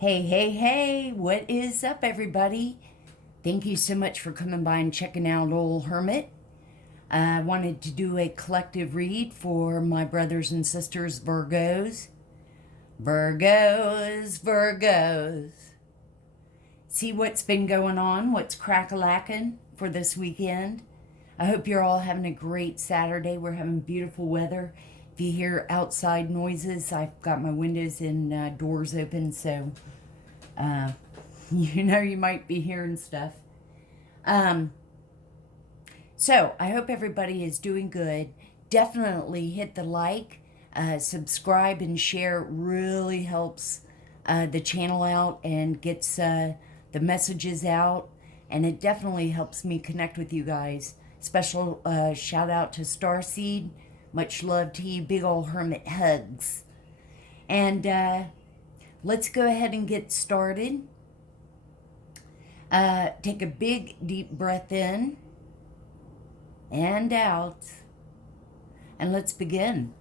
Hey, hey, hey, what is up, everybody? Thank you so much for coming by and checking out Old Hermit. I wanted to do a collective read for my brothers and sisters, Virgos. Virgos. See what's been going on, what's crack-a-lacking for this weekend. I hope you're all having a great Saturday. We're having beautiful weather. If you hear outside noises, I've got my windows and doors open, so you might be hearing stuff. So I hope everybody is doing good. Definitely hit the like, subscribe, and share. It really helps the channel out and gets the messages out, and it definitely helps me connect with you guys. Special shout out to Starseed. Much love to you. Big ol' hermit hugs. And let's go ahead and get started. Take a big deep breath in and out. And let's begin.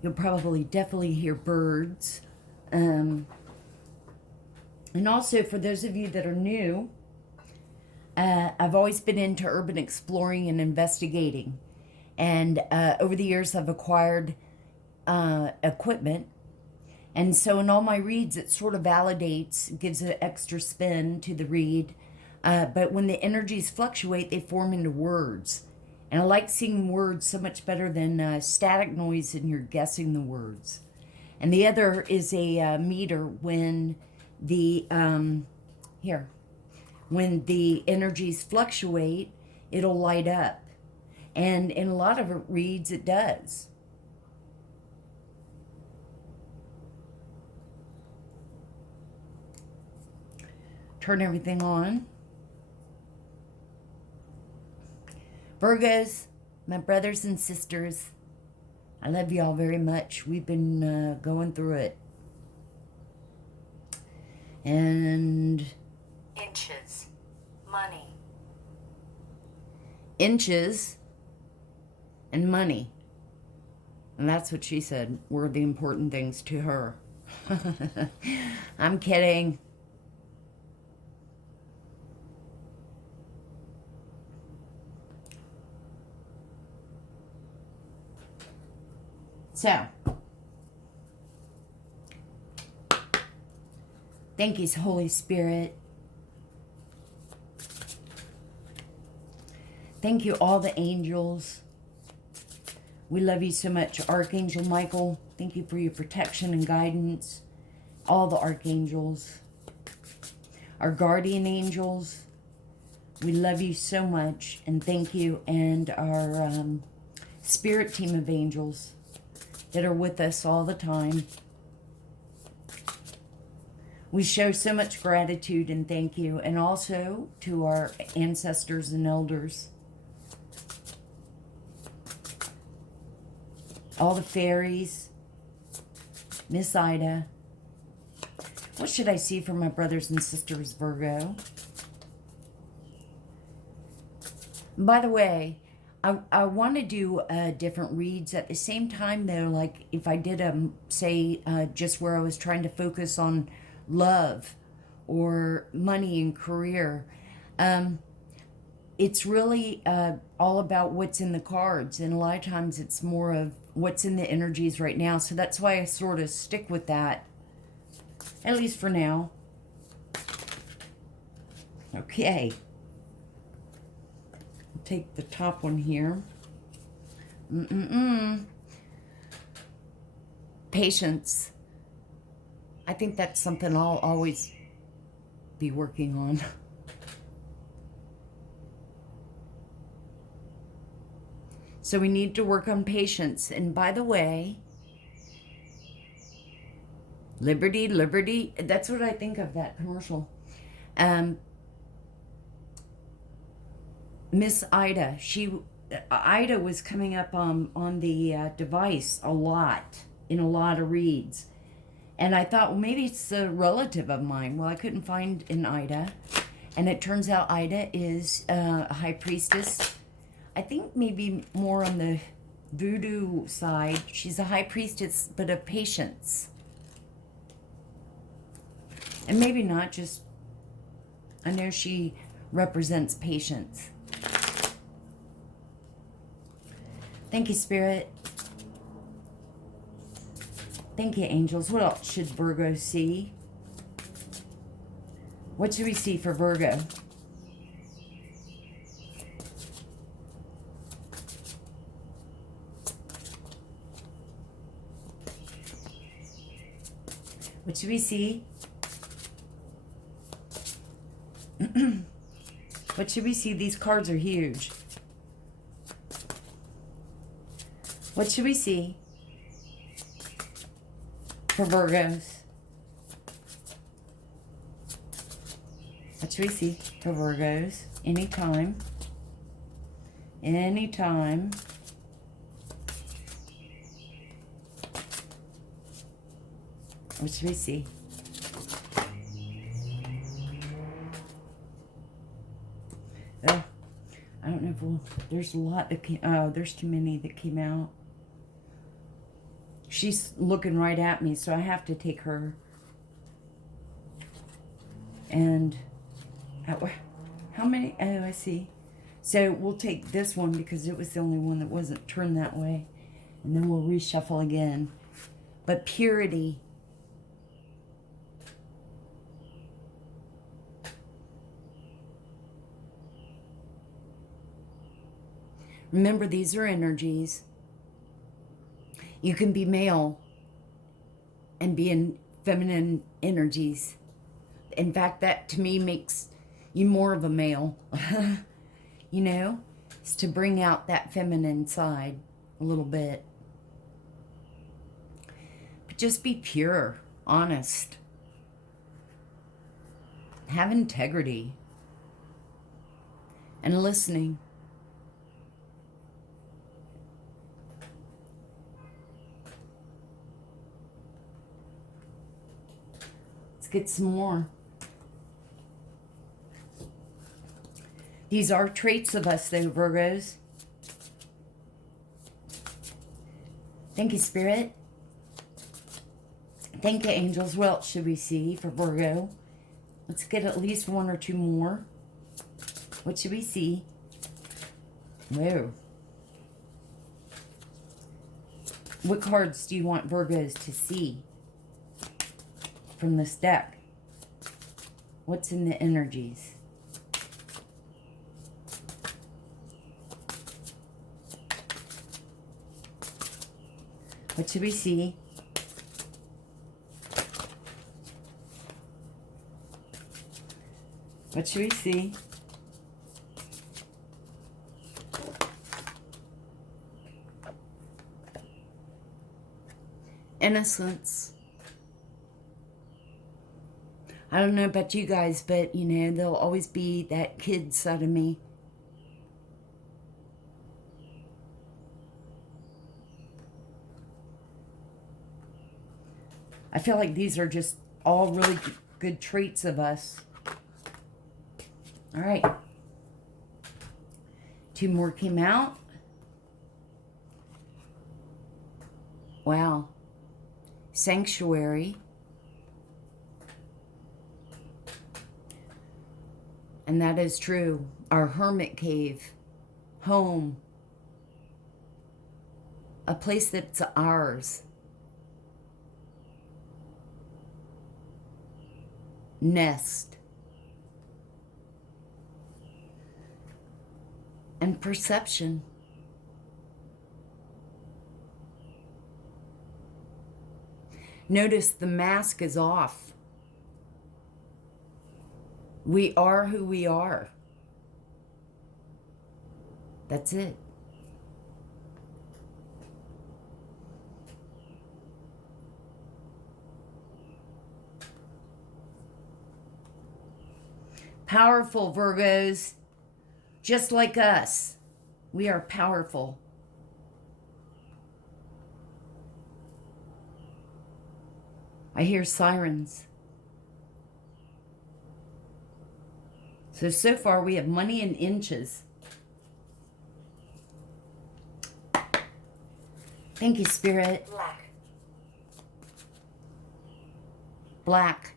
You'll probably definitely hear birds. And also, for those of you that are new, I've always been into urban exploring and investigating. And over the years, I've acquired equipment. And so in all my reads, it sort of validates, gives an extra spin to the read. But when the energies fluctuate, they form into words. And I like seeing words so much better than static noise and you're guessing the words. And the other is a meter when the, when the energies fluctuate, it'll light up. And in a lot of reads, it does. Turn everything on. Virgos, my brothers and sisters, I love y'all very much. We've been going through it. And inches, money. Inches and money. And that's what she said were the important things to her. I'm kidding. So, thank you, Holy Spirit. Thank you, all the angels. We love you so much. Archangel Michael, thank you for your protection and guidance. All the archangels. Our guardian angels, we love you so much and thank you. And our spirit team of angels that are with us all the time. We show so much gratitude and thank you. And also to our ancestors and elders. All the fairies. Miss Ida. What should I see for my brothers and sisters, Virgo? By the way, I want to do different reads at the same time, though. Like if I did say just where I was trying to focus on love or money and career, it's really all about what's in the cards, and a lot of times it's more of what's in the energies right now. So that's why I sort of stick with that, at least for now. Okay. Take the top one here. Patience. I think that's something I'll always be working on. So we need to work on patience. And by the way, liberty, liberty, that's what I think of that commercial. Miss Ida, she Ida was coming up on the device a lot, in a lot of reads. And I thought, well, maybe it's a relative of mine. Well, I couldn't find an Ida. And it turns out Ida is a high priestess. I think maybe more on the voodoo side. She's a high priestess, but of patience. And maybe not, just, I know she represents patience. Thank you, Spirit. Thank you, angels. What else should Virgo see? What should we see for Virgo? What should we see? What should we see? These cards are huge. What should we see for Virgos? What should we see for Virgos? Anytime. Anytime. What should we see? Oh, I don't know if we'll... There's a lot that came... Oh, there's too many that came out. She's looking right at me, so I have to take her. And... how many? Oh, I see. So we'll take this one because it was the only one that wasn't turned that way. And then we'll reshuffle again. But purity... Remember, these are energies. You can be male and be in feminine energies. In fact, that to me makes you more of a male. You know? It's to bring out that feminine side a little bit. But just be pure, honest. Have integrity. And listening. Get some more. These are traits of us, though, Virgos. Thank you, Spirit. Thank you, angels. What else should we see for Virgo? Let's get at least one or two more. What should we see? Whoa. What cards do you want Virgos to see from this deck? What's in the energies? What should we see? What should we see? Innocence. I don't know about you guys, but, you know, there'll always be that kid side of me. I feel like these are just all really good traits of us. All right. Two more came out. Wow. Sanctuary. And that is true. Our hermit cave, home, a place that's ours. Nest. And perception. Notice the mask is off. We are who we are. That's it. Powerful Virgos, just like us. We are powerful. I hear sirens. So far we have money in inches. Thank you, Spirit. Black. Black.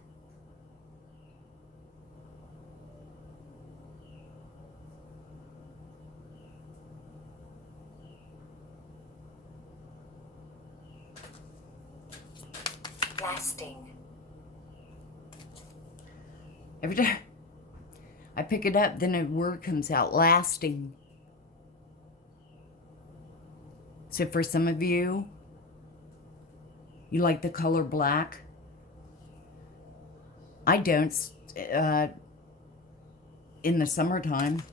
Lasting. Every time I pick it up, then a word comes out, lasting. So for some of you, you like the color black. I don't in the summertime.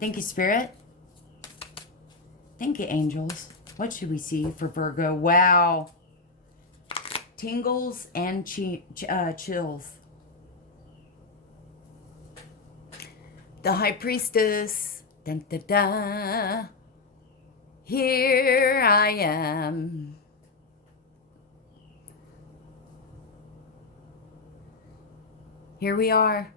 Thank you, Spirit. Thank you, angels. What should we see for Virgo? Wow. Tingles and chills. The High Priestess. Dun, dun, dun. Here I am. Here we are.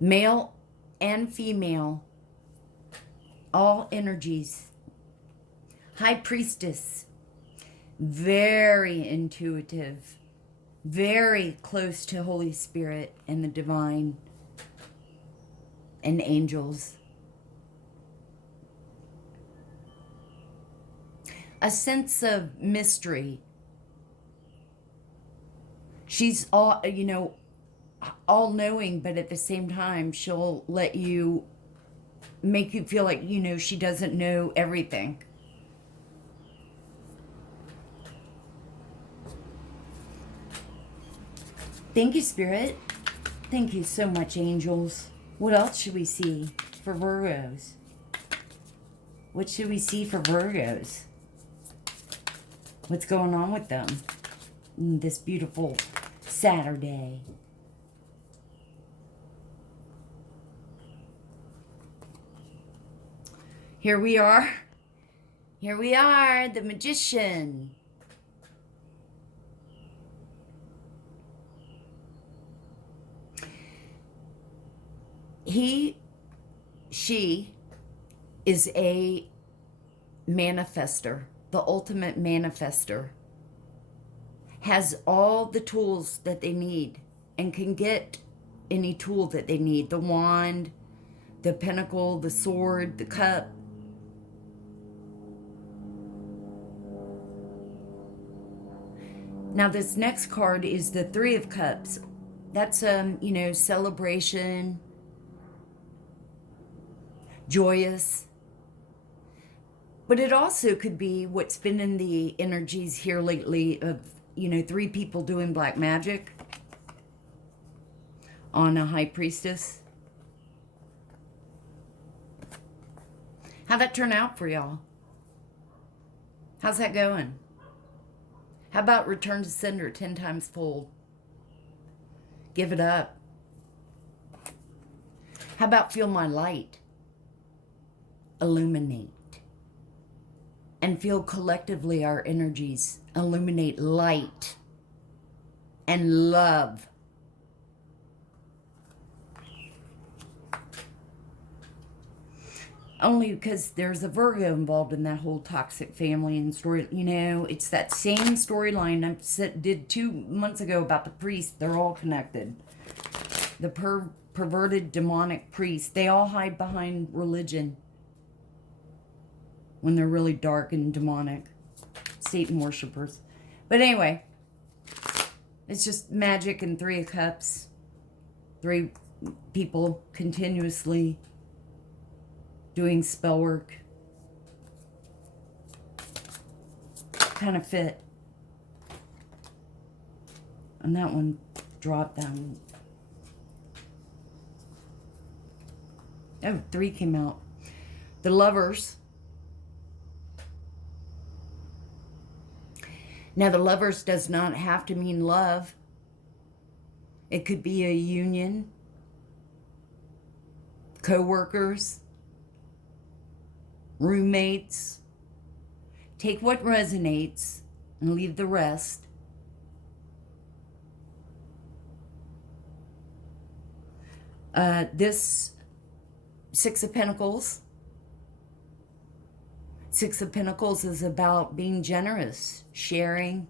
Male and female. All energies. High Priestess. Very intuitive. Very close to Holy Spirit and the divine and angels. A sense of mystery. She's all, all knowing, but at the same time, she'll let you, make you feel like, she doesn't know everything. Thank you, Spirit. Thank you so much, angels. What else should we see for Virgos? What should we see for Virgos? What's going on with them this beautiful Saturday? Here we are. Here we are, the Magician. She is a manifester, the ultimate manifester. Has all the tools that they need and can get any tool that they need. The wand, the pentacle, the sword, the cup. Now this next card is the Three of Cups. That's, celebration, joyous. But it also could be what's been in the energies here lately of, three people doing black magic on a High Priestess. How'd that turn out for y'all? How's that going? How about return to sender 10 times fold? Give it up. How about feel my light? Illuminate. And feel collectively our energies illuminate light and love. Only because there's a Virgo involved in that whole toxic family and story. It's that same storyline I did 2 months ago about the priest. They're all connected. The perverted demonic priest. They all hide behind religion when they're really dark and demonic. Satan worshipers. But anyway, it's just magic and Three of Cups. 3 people continuously doing spell work. Kind of fit. And that one dropped down. Oh, 3 came out. The Lovers. Now, the Lovers does not have to mean love. It could be a union, co-workers, roommates. Take what resonates and leave the rest. This Six of Pentacles. Six of Pentacles is about being generous, sharing.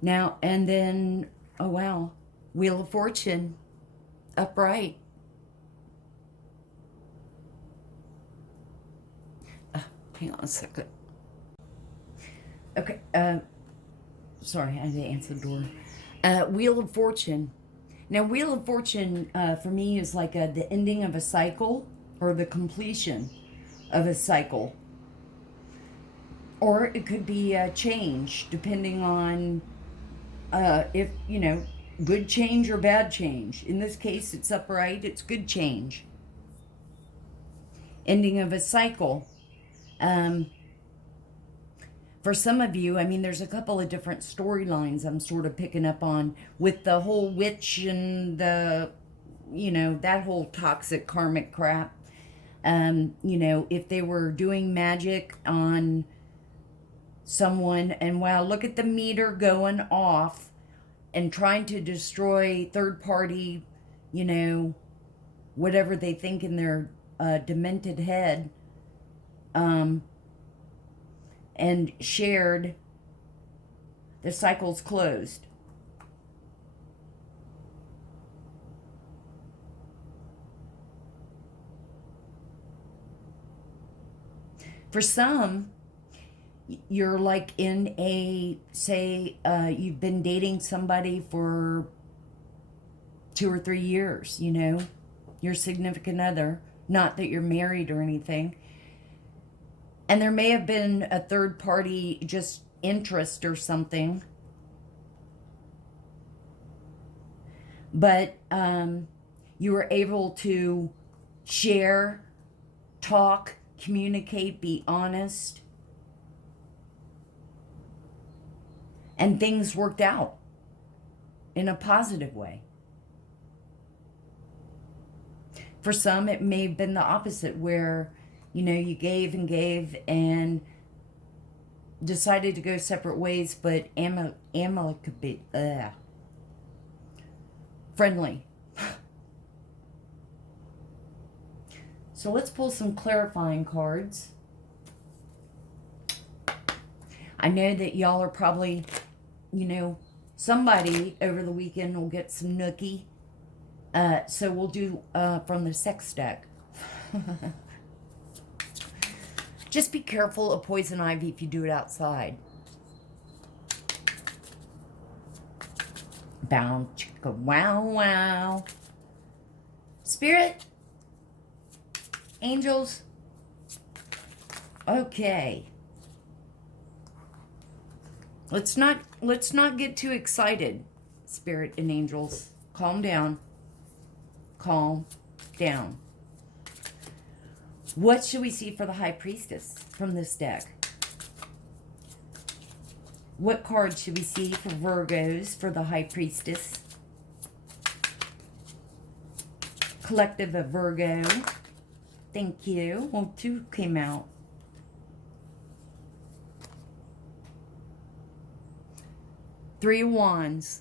Now, and then, oh wow, Wheel of Fortune, upright. Hang on a second. Okay, sorry, I had to answer the door. Wheel of Fortune. Now, Wheel of Fortune for me is like the ending of a cycle or the completion of a cycle. Or it could be a change, depending on if, you know, good change or bad change. In this case, it's upright, it's good change. Ending of a cycle. For some of you, I mean, there's a couple of different storylines I'm sort of picking up on with the whole witch and the, you know, that whole toxic karmic crap. You know, if they were doing magic on someone and wow, look at the meter going off and trying to destroy third party, you know, whatever they think in their demented head, and shared, the cycle's closed. For some, you're like in a, say, you've been dating somebody for 2 or 3 years, you know, your significant other, not that you're married or anything. And there may have been a third party just interest or something. But you were able to share, talk, communicate, be honest. And things worked out in a positive way. For some, it may have been the opposite, where, you know, you gave and decided to go separate ways, but amicably, friendly. So let's pull some clarifying cards. I know that y'all are probably, you know, somebody over the weekend will get some nookie. So we'll do from the sex deck. Just be careful of poison ivy if you do it outside. Bow, chicka, wow, wow. Spirit, angels. Okay. Let's not get too excited, Spirit and angels. Calm down. Calm down. What should we see for the High Priestess from this deck? What card should we see for Virgos for the High Priestess? Collective of Virgo. Thank you. Well, 2 came out. Three of Wands.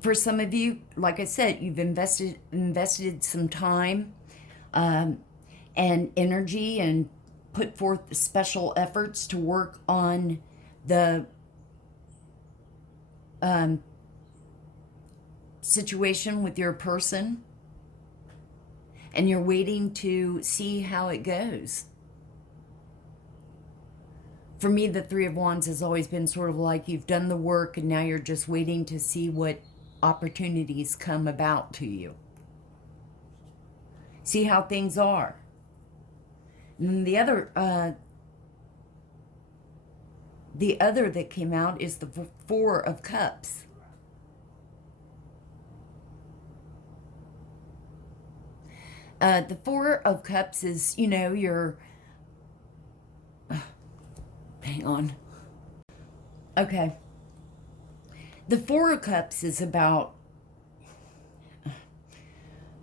For some of you, like I said, you've invested some time and energy and put forth special efforts to work on the situation with your person, and you're waiting to see how it goes. For me, the Three of Wands has always been sort of like you've done the work and now you're just waiting to see what opportunities come about to you. See how things are. And the other that came out is the Four of Cups. The Four of Cups is, your... hang on. Okay. The Four of Cups is about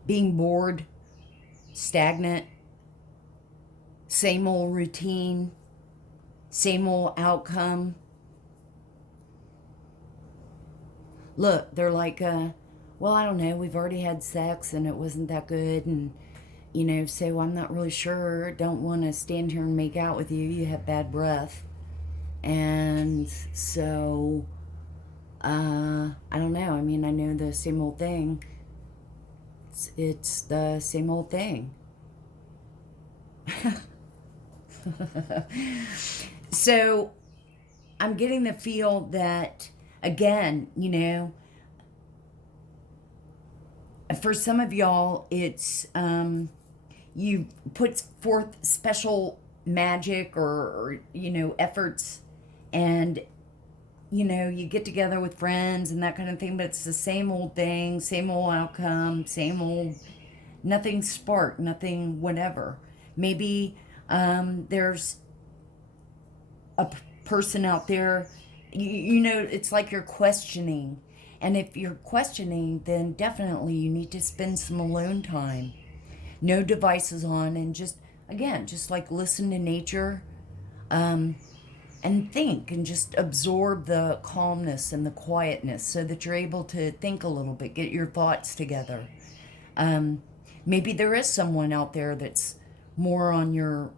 being bored, stagnant, same old routine, same old outcome. Look, they're like, well, I don't know, we've already had sex and it wasn't that good, and, so I'm not really sure, don't want to stand here and make out with you, you have bad breath. And so, I don't know, I mean, I know the same old thing. It's the same old thing. So, I'm getting the feel that, again, for some of y'all, it's you put forth special magic or efforts, and you get together with friends and that kind of thing, but it's the same old thing, same old outcome, same old, nothing spark, nothing whatever. Maybe there's a person out there, it's like you're questioning. And if you're questioning, then definitely you need to spend some alone time. No devices on, and just, again, just like listen to nature, and think and just absorb the calmness and the quietness so that you're able to think a little bit, get your thoughts together. Maybe there is someone out there that's more on your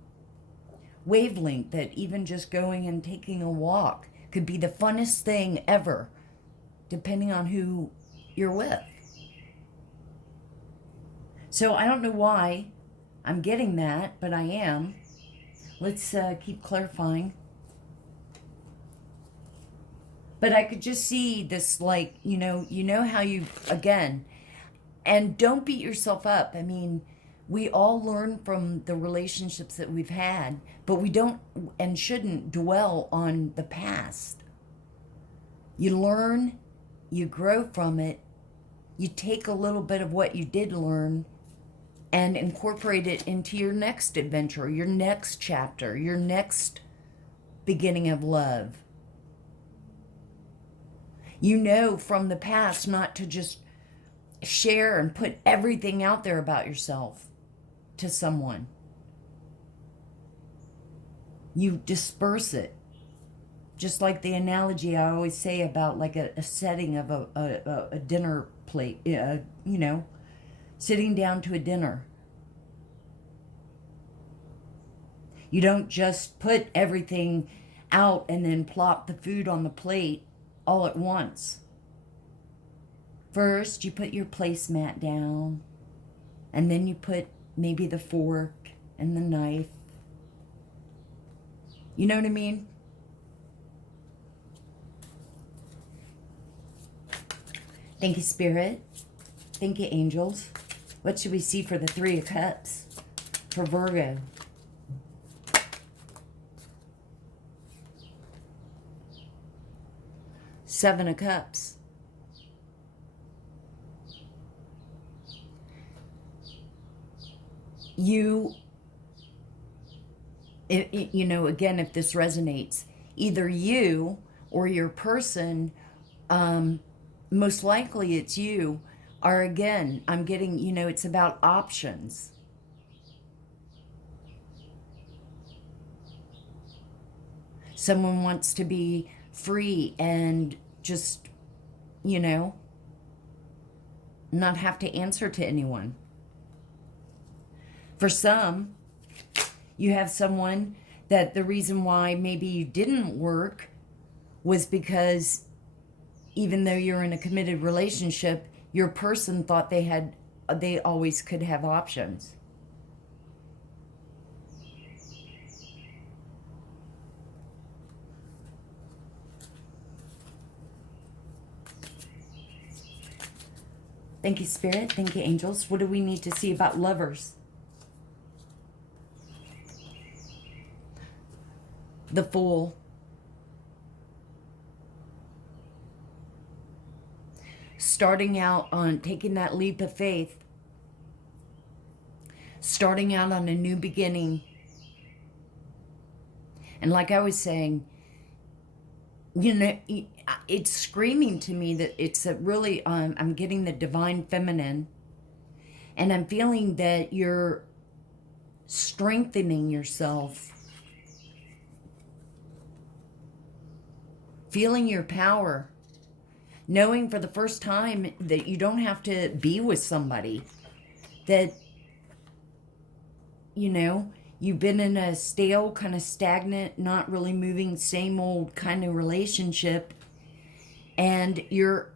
wavelength, that even just going and taking a walk could be the funnest thing ever, depending on who you're with. So I don't know why I'm getting that, but I am. Let's keep clarifying. But I could just see this, like, how you, again, and don't beat yourself up. I mean, we all learn from the relationships that we've had, but we don't and shouldn't dwell on the past. You learn, you grow from it, you take a little bit of what you did learn and incorporate it into your next adventure, your next chapter, your next beginning of love. From the past not to just share and put everything out there about yourself to someone. You disperse it. Just like the analogy I always say about like a setting of a dinner plate, sitting down to a dinner. You don't just put everything out and then plop the food on the plate all at once. First, you put your placemat down, and then you put maybe the fork and the knife. You know what I mean? Thank you, Spirit. Thank you, angels. What should we see for the Three of Cups for Virgo? Seven of Cups. Again, if this resonates, either you or your person, most likely it's you, are, again, I'm getting, it's about options. Someone wants to be free and just, not have to answer to anyone. For some, you have someone that the reason why maybe you didn't work was because even though you're in a committed relationship, your person thought they always could have options. Thank you, Spirit. Thank you, angels. What do we need to see about lovers? The Fool. Starting out on taking that leap of faith. starting out on a new beginning. And like I was saying, you know, it's screaming to me that it's a really, I'm getting the divine feminine, and I'm feeling that you're strengthening yourself, feeling your power, knowing for the first time that you don't have to be with somebody, that, you know, you've been in a stale, kind of stagnant, not really moving, same old kind of relationship, and you're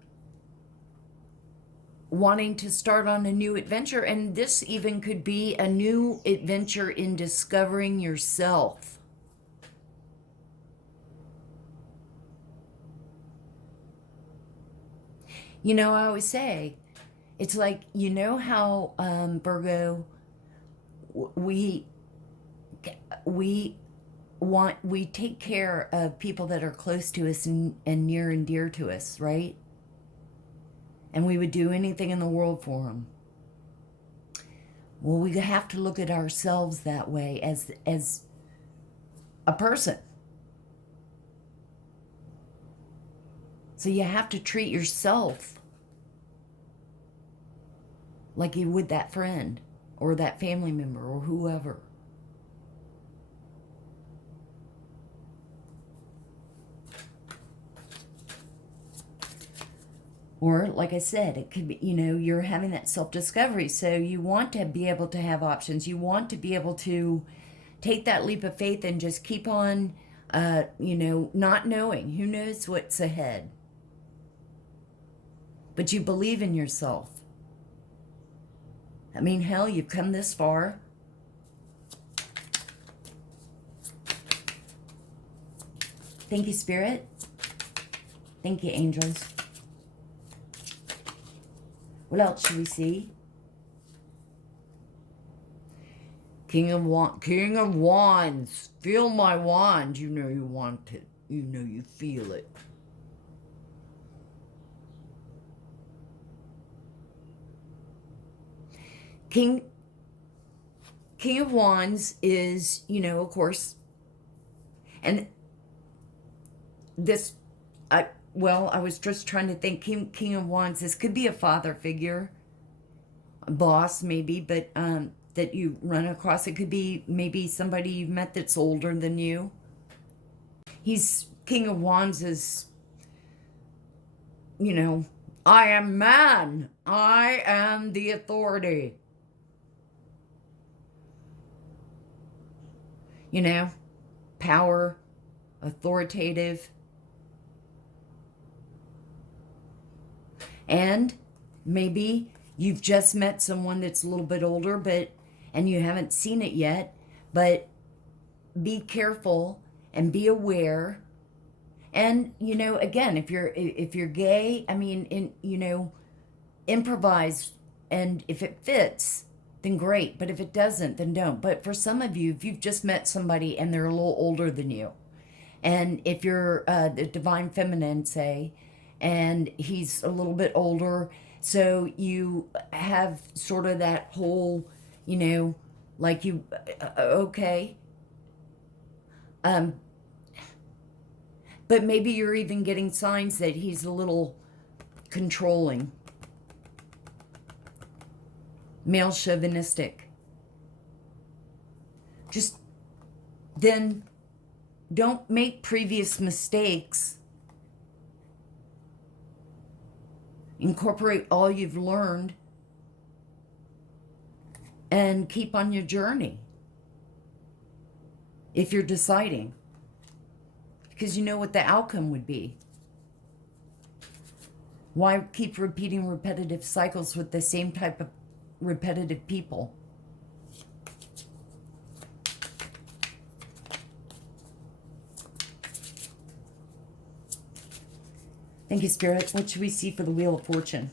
wanting to start on a new adventure. And this even could be a new adventure in discovering yourself. You know, I always say, it's like, you know how, Virgo, we take care of people that are close to us and near and dear to us, right? And we would do anything in the world for them. Well, we have to look at ourselves that way as a person. So you have to treat yourself like you would that friend or that family member or whoever. Or, like I said, it could be, you know, you're having that self-discovery. So you want to be able to have options. You want to be able to take that leap of faith and just keep on, you know, not knowing. Who knows what's ahead? But you believe in yourself. I mean, hell, you've come this far. Thank you, Spirit. Thank you, angels. What else should we see? King of Wands. Feel my wand. You know you want it. You know you feel it. King of Wands is, you know, of course, and this, I was just trying to think, King of Wands, this could be a father figure, a boss maybe, but that you run across. It could be maybe somebody you've met that's older than you. King of Wands is, you know, I am man. I am the authority. You know, power, authoritative. And maybe you've just met someone that's a little bit older, and you haven't seen it yet, but be careful and be aware. And, you know, again, if you're gay, I mean, you know, improvise, and if it fits, then great. But if it doesn't, then don't. But for some of you, if you've just met somebody and they're a little older than you, and if you're the divine feminine, say, and he's a little bit older, so you have sort of that whole, you know, like you, okay. But maybe you're even getting signs that he's a little controlling. Male chauvinistic. Just then don't make previous mistakes. Incorporate all you've learned and keep on your journey. If you're deciding, because you know what the outcome would be. Why keep repeating repetitive cycles with the same type of repetitive people? Thank you, Spirit. What should we see for the Wheel of Fortune?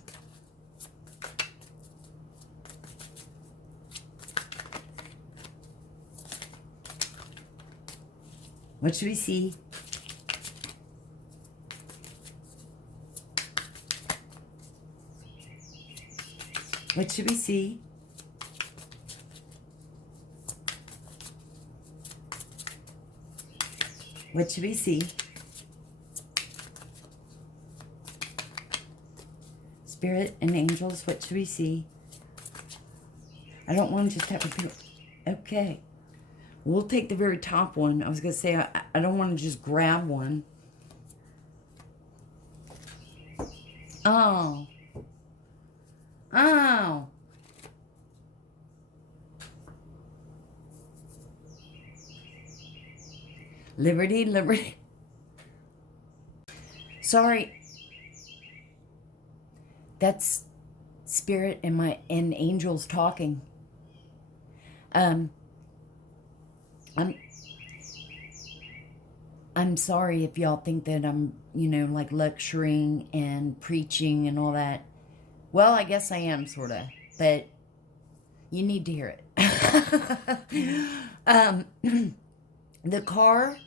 What should we see? What should we see? What should we see? Spirit and angels, what should we see? I don't want to just have a... Okay. We'll take the very top one. I was going to say, I don't want to just grab one. Oh. Oh. Liberty, liberty. Sorry. That's spirit and angels talking. I'm sorry if y'all think that I'm, like lecturing and preaching and all that. Well, I guess I am, sort of, but you need to hear it. The card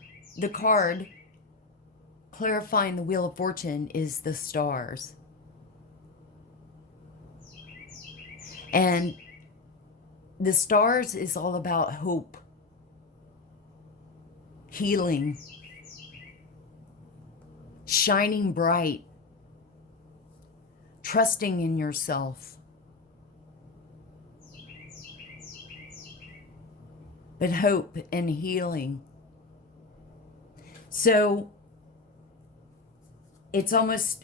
clarifying the Wheel of Fortune is the stars. And the stars is all about hope, healing, shining bright, trusting in yourself. But hope and healing. So it's almost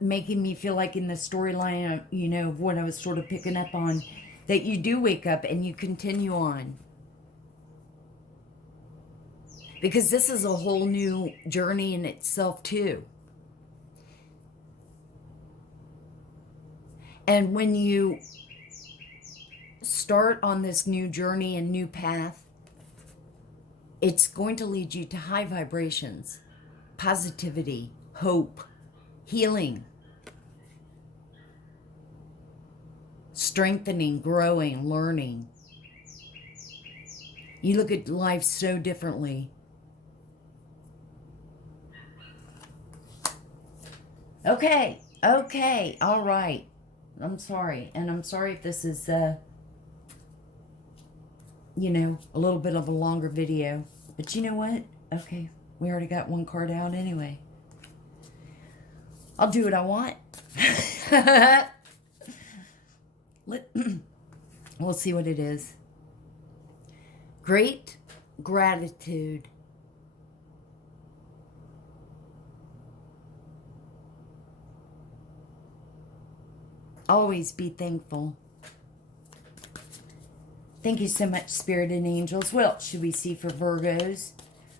making me feel like in the storyline, of what I was sort of picking up on, that you do wake up and you continue on. Because this is a whole new journey in itself too. And when you start on this new journey and new path, it's going to lead you to high vibrations, positivity, hope, healing, strengthening, growing, learning. You look at life so differently. Okay, all right. I'm sorry, and I'm sorry if this is, a little bit of a longer video. But you know what? Okay, we already got one card out anyway. I'll do what I want. We'll see what it is. Great gratitude. Always be thankful. Thank you so much, Spirit and Angels. What else should we see for Virgos?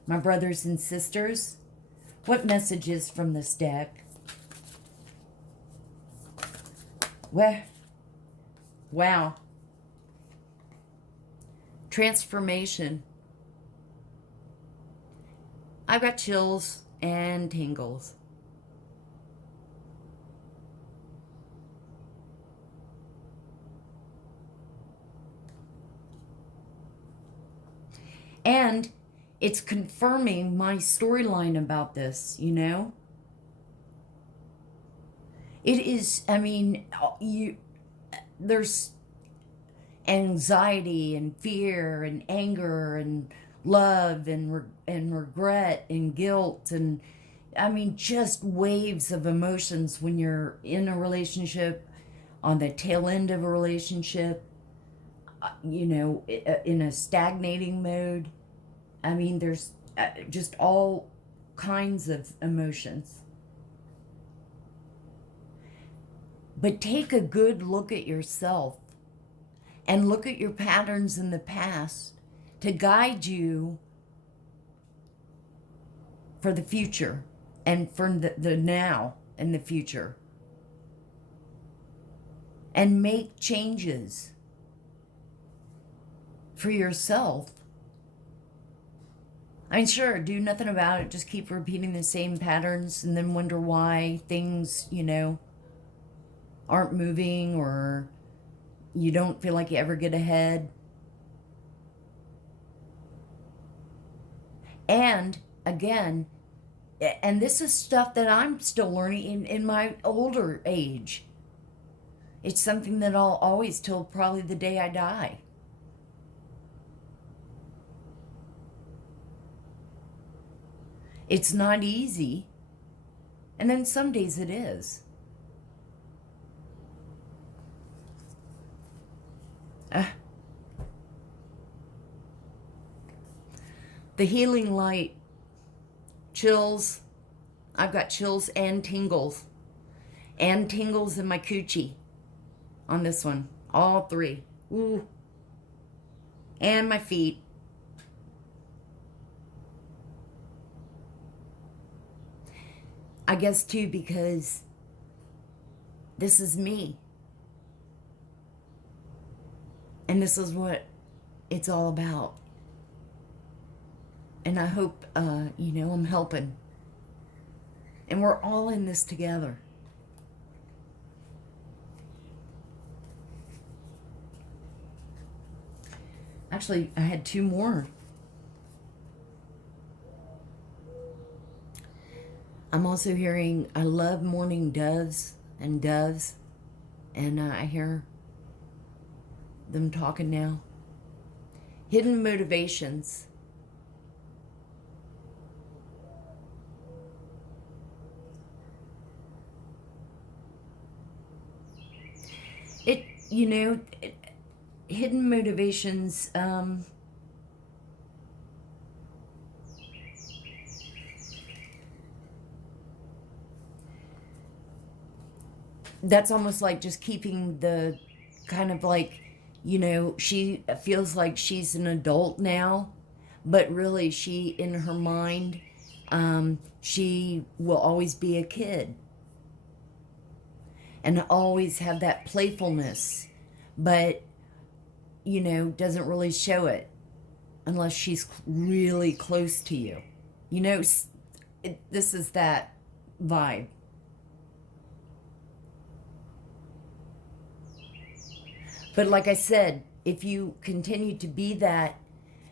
My brothers and sisters. What messages from this deck? Wow. Transformation. I've got chills and tingles. And it's confirming my storyline about this, It is, there's anxiety and fear and anger and love and regret and guilt and, just waves of emotions when you're in a relationship, on the tail end of a relationship, in a stagnating mode. There's just all kinds of emotions. But take a good look at yourself and look at your patterns in the past to guide you for the future and for the now and the future. And make changes for yourself. Sure, do nothing about it. Just keep repeating the same patterns and then wonder why things, aren't moving or you don't feel like you ever get ahead. And again, and this is stuff that I'm still learning in my older age. It's something that I'll always till probably the day I die. It's not easy. And then some days it is. The healing light. Chills. I've got chills and tingles. And tingles in my coochie on this one. All three. Ooh. And my feet. I guess too because this is me. And this is what it's all about. And I hope, I'm helping. And we're all in this together. Actually, I had two more. I'm also hearing, I love mourning doves. And I hear them talking now. Hidden motivations. Hidden motivations, that's almost like just keeping the kind of like, she feels like she's an adult now, but really she, in her mind, she will always be a kid and always have that playfulness, but, doesn't really show it unless she's really close to you. This is that vibe. But like I said, if you continue to be that,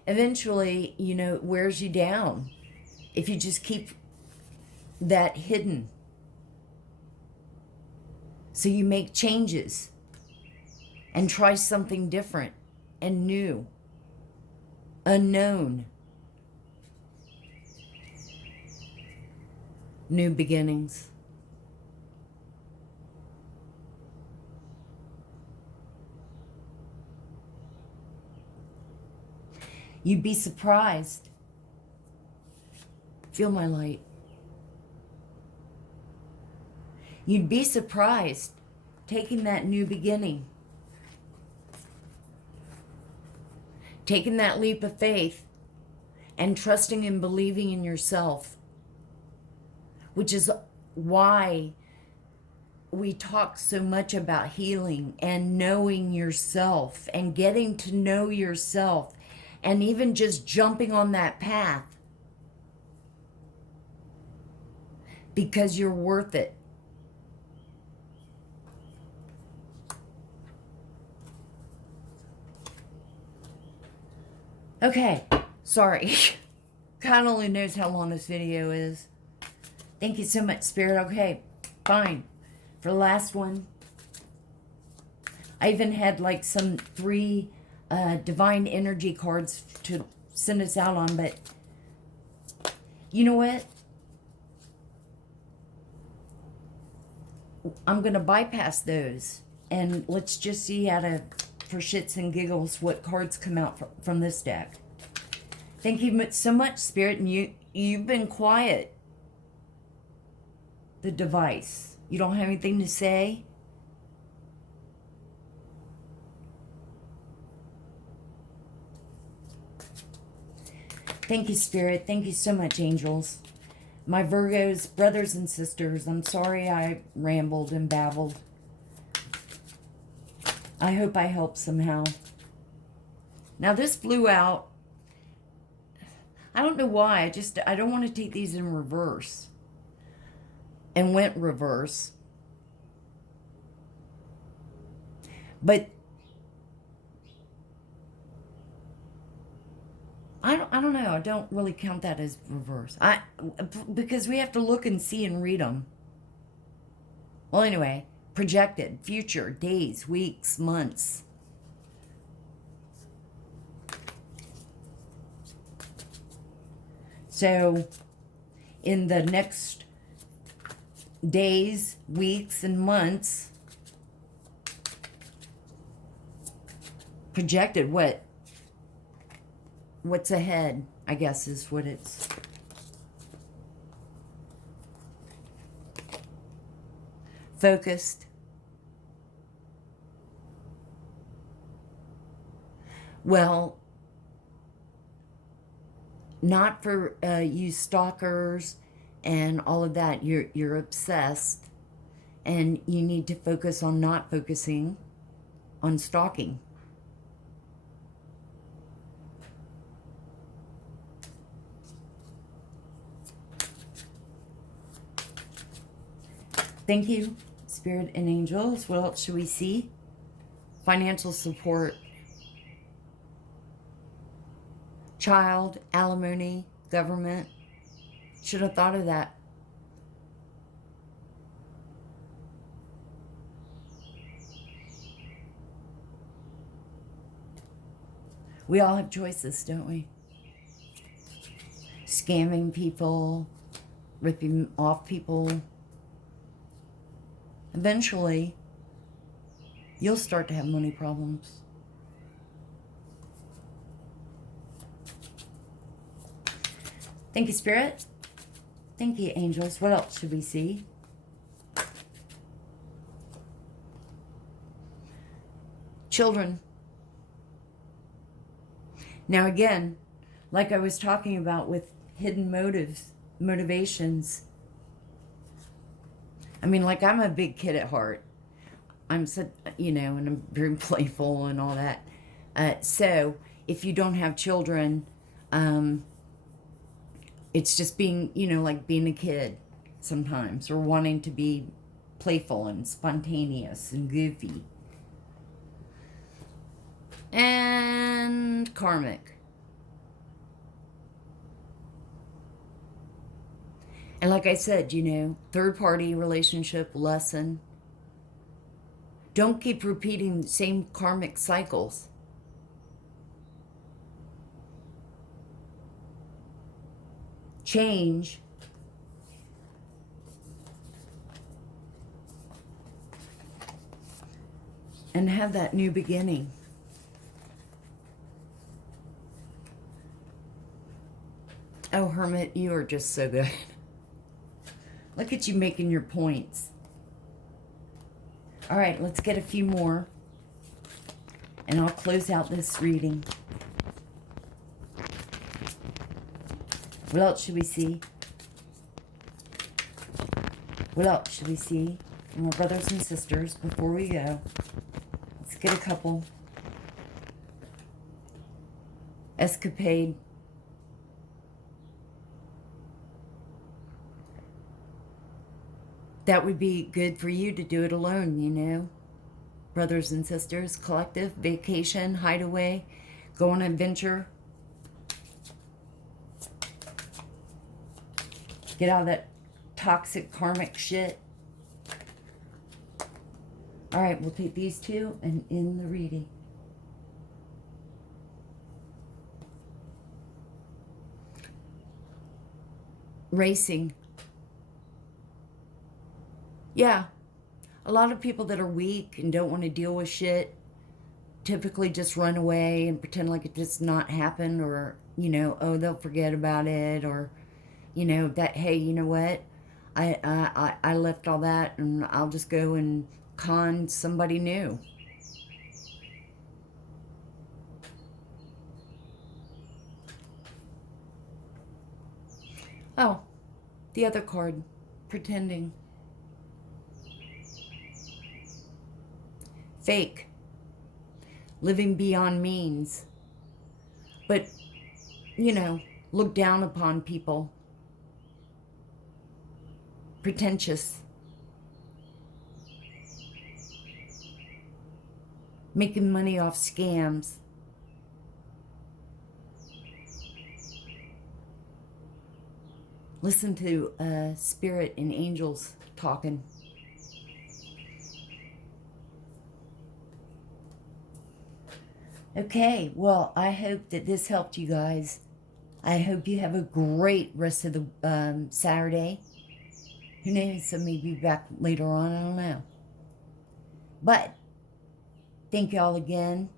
eventually, it wears you down. If you just keep that hidden. So you make changes and try something different and new, unknown. New beginnings. You'd be surprised. Feel my light. You'd be surprised taking that new beginning. Taking that leap of faith and trusting and believing in yourself. Which is why we talk so much about healing and knowing yourself and getting to know yourself. And even just jumping on that path. Because you're worth it. Okay, sorry. God only knows how long this video is. Thank you so much, Spirit. Okay, fine. For the last one, I even had like some 3 divine energy cards to send us out on, but you know what? I'm going to bypass those and let's just see for shits and giggles what cards come out from this deck. Thank you so much, Spirit, and you've been quiet. The device. You don't have anything to say? Thank you, Spirit. Thank you so much, angels. My Virgos, brothers and sisters, I'm sorry I rambled and babbled. I hope I helped somehow. Now this flew out. I don't know why. I don't want to take these in reverse. And went reverse. But I don't know. I don't really count that as reverse. Because we have to look and see and read them. Well, anyway, projected, future, days, weeks, months. So, in the next days, weeks, and months, projected what's ahead, I guess is what it's. Focused. Well, not for you stalkers and all of that. You're obsessed, and you need to focus on not focusing on stalking. Thank you, Spirit and Angels. What else should we see? Financial support. Child, alimony, government. Should have thought of that. We all have choices, don't we? Scamming people, ripping off people. Eventually, you'll start to have money problems. Thank you, Spirit. Thank you, Angels. What else should we see? Children. Now again, like I was talking about with hidden motivations. I mean, like, I'm a big kid at heart. I'm so, and I'm very playful and all that. So if you don't have children, it's just being, like being a kid sometimes, or wanting to be playful and spontaneous and goofy. And karmic. And like I said, third-party relationship lesson. Don't keep repeating the same karmic cycles. Change. And have that new beginning. Oh, Hermit, you are just so good. Look at you making your points. All right, let's get a few more. And I'll close out this reading. What else should we see? What else should we see from our brothers and sisters before we go? Let's get a couple. Escapade. That would be good for you to do it alone, Brothers and sisters, collective, vacation, hideaway, go on an adventure. Get out of that toxic karmic shit. All right, we'll take these two and end the reading. Racing. Yeah, a lot of people that are weak and don't want to deal with shit typically just run away and pretend like it just not happened, or, oh, they'll forget about it, or, that, hey, you know what? I left all that and I'll just go and con somebody new. Oh, the other card, pretending. Fake. Living beyond means. But, look down upon people. Pretentious. Making money off scams. Listen to Spirit and Angels talking. Okay, well, I hope that this helped you guys. I hope you have a great rest of the Saturday. Who knows? I may be back later on. I don't know. But thank y'all again.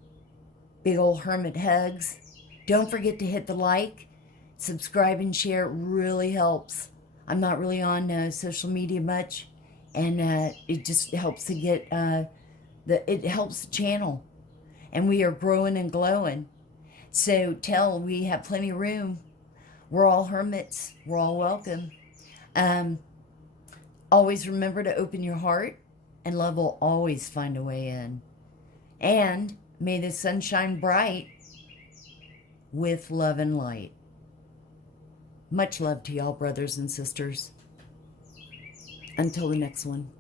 Big old hermit hugs. Don't forget to hit the like, subscribe, and share. It really helps. I'm not really on social media much, and it just helps to get it helps the channel, and we are growing and glowing. So we have plenty of room. We're all hermits. We're all welcome. Always remember to open your heart, and love will always find a way in. And may the sun shine bright with love and light. Much love to y'all, brothers and sisters. Until the next one.